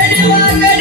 Anyone